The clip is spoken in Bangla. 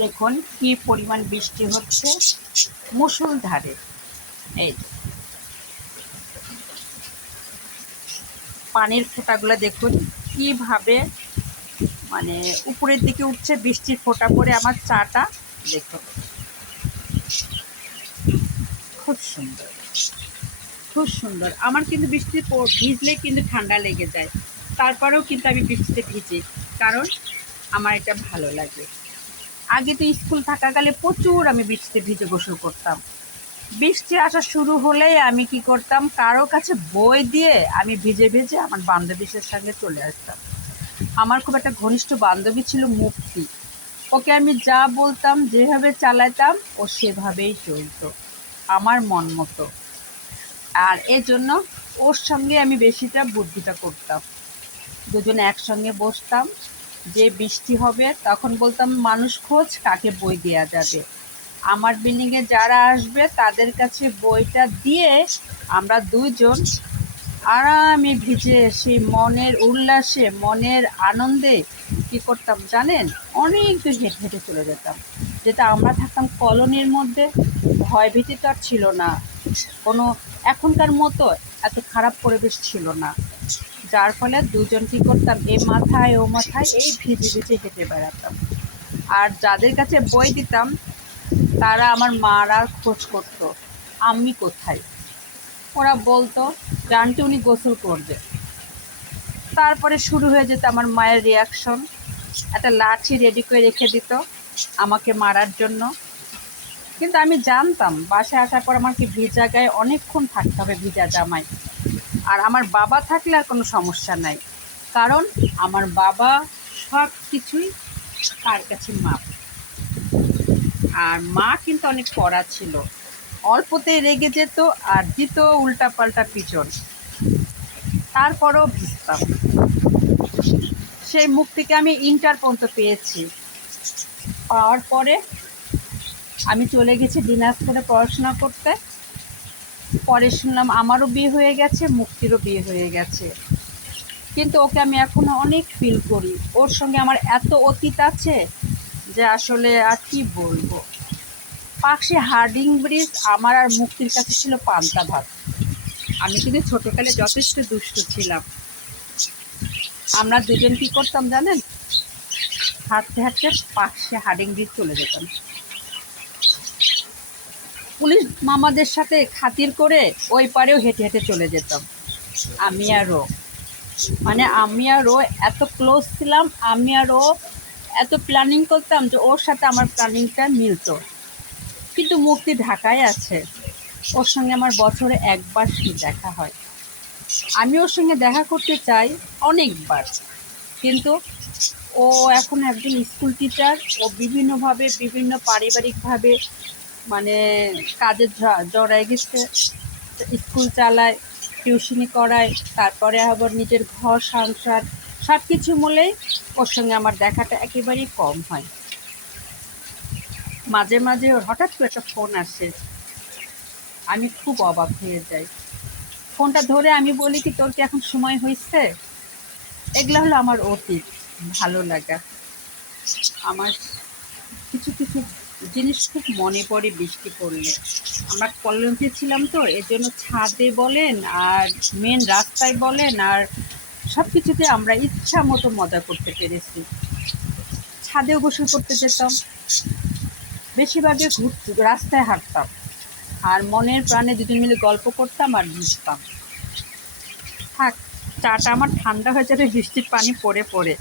দেখুন কি পরিমাণ বৃষ্টি হচ্ছে, মুষলধারে। এই পানির ফোঁটাগুলো দেখুন কিভাবে মানে উপরের দিকে উঠছে, বৃষ্টির ফোঁটা পড়ে আমার চাটা দেখুন, খুব সুন্দর, খুব সুন্দর। আমার কিন্তু বৃষ্টিতে ভিজলে কিন্তু ঠান্ডা লেগে যায়, তারপরেও কিন্তু আমি বৃষ্টিতে ভিজি, কারণ আমার এটা ভালো লাগে। আগে তো স্কুল থাকাকালে প্রচুর আমি বৃষ্টিতে ভিজে গোসল করতাম। বৃষ্টি আসা শুরু হলেই আমি কি করতাম, কারো কাছে বই দিয়ে আমি ভিজে ভিজে আমার বান্ধবীদের সঙ্গে চলে আসতাম। আমার খুব একটা ঘনিষ্ঠ বান্ধবী ছিল মুক্তি, ওকে আমি যা বলতাম, যেভাবে চালাতাম, ও সেভাবেই চলতো আমার মন মতো। আর এজন্য ওর সঙ্গে আমি বেশিটা বুদ্ধিটা করতাম। দুজনে একসঙ্গে বসতাম, যে বৃষ্টি হবে তখন বলতাম মানুষ খোঁজ কাকে বই দেওয়া যাবে। আমার বিল্ডিংয়ে যারা আসবে তাদের কাছে বইটা দিয়ে আমরা দুইজন আরামে ভিজে সেই মনের উল্লাসে, মনের আনন্দে কী করতাম জানেন, অনেক দূর হেঁটে হেঁটে চলে যেতাম। যেটা আমরা থাকতাম কলোনির মধ্যে, ভয় ভীতি তো আর ছিল না কোনো, এখনকার মতো এত খারাপ পরিবেশ ছিল না। যার ফলে দুজন কী করতাম, এ মাথায় ও মাথায় এই ভিজে ভিজে হেঁটে বেড়াতাম। আর যাদের কাছে বই দিতাম তারা আমার মারা খোঁজ করতো আমি কোথায়। ওরা বলতো যে আন্টি উনি গোসল করবে। তারপরে শুরু হয়ে যেত আমার মায়ের রিয়াকশন, একটা লাঠি রেডি করে রেখে দিত আমাকে মারার জন্য। কিন্তু আমি জানতাম বাসায় আসার পর আমাকে ভিজা গায়ে অনেকক্ষণ থাকতে হবে, ভিজা জামায়। আর আমার বাবা থাকলে আর কোনো সমস্যা নাই, কারণ আমার বাবা সব কিছুই তার কাছে মাপ। আর মা কিন্তু অনেক কড়া ছিল, অল্পতেই রেগে যেত আর দিত উল্টাপাল্টা পিছন, তারপরেও ভিজতাম। সেই মুক্তিকে আমি ইন্টার পর্যন্ত পেয়েছি। পাওয়ার পরে আমি চলে গেছি দিনাজপুরে পড়াশোনা করতে। পরে শুনলাম আমারও বিয়ে হয়ে গেছে, মুক্তিরও বিয়ে হয়ে গেছে। কিন্তু ওকে আমি এখনও অনেক ফিল করি, ওর সঙ্গে আমার এত অতীত আছে যে আসলে আর কি বলবো। পাকশি হার্ডিং ব্রিজ আমার আর মুক্তির কাছে ছিল পান্তা ভাত। আমি কিন্তু ছোটোকালে যথেষ্ট দুষ্ট ছিলাম। আমরা দুজন কী করতাম জানেন, হাঁটতে হাঁটতে পাকশি হার্ডিং ব্রিজ চলে যেতাম। পুলিশ মামাদের সাথে খাতির করে ওই পারেও হেঁটে হেঁটে চলে যেতাম। আমি আর ও, মানে আমি আর ও এত ক্লোজ ছিলাম, আমি আর ও এত প্ল্যানিং করতাম যে ওর সাথে আমার প্ল্যানিংটা মিলতো। কিন্তু মুক্তি ঢাকায় আছে, ওর সঙ্গে আমার বছরে একবার শুধু দেখা হয়। আমি ওর সঙ্গে দেখা করতে চাই অনেকবার, কিন্তু ও এখন একজন স্কুল টিচার। ও বিভিন্নভাবে বিভিন্ন পারিবারিকভাবে মানে কাজে জড়ায় গেছে, স্কুল চালায়, টিউশনি করায়, তারপরে আবার নিজের ঘর সংসার সব কিছু মিলেই ওর সঙ্গে আমার দেখাটা একেবারেই কম হয়। মাঝে মাঝে ওর হঠাৎ করে একটা ফোন আসে, আমি খুব অবাক হয়ে যাই। ফোনটা ধরে আমি বলি কি, তোর কি এখন সময় হয়েছে? এগুলো হলো আমার অতীত, ভালো লাগা। আমার কিছু কিছু জিনিস খুব মনে পড়ে বৃষ্টি পড়লে। আমরা কলোনিতে ছিলাম তো, এর জন্য ছাদে বলেন আর মেন রাস্তায় বলেন আর সব কিছুতে আমরা ইচ্ছা মতো মজা করতে পেরেছি। ছাদেও গোসল করতে যেতাম, বেশিরভাগই রাস্তায় হাঁটতাম, আর মনের প্রাণে দুজন মিলে গল্প করতাম আর ভিজতাম। থাক, চাটা আমার ঠান্ডা হয়ে যাবে বৃষ্টির পানি পড়ে পড়ে।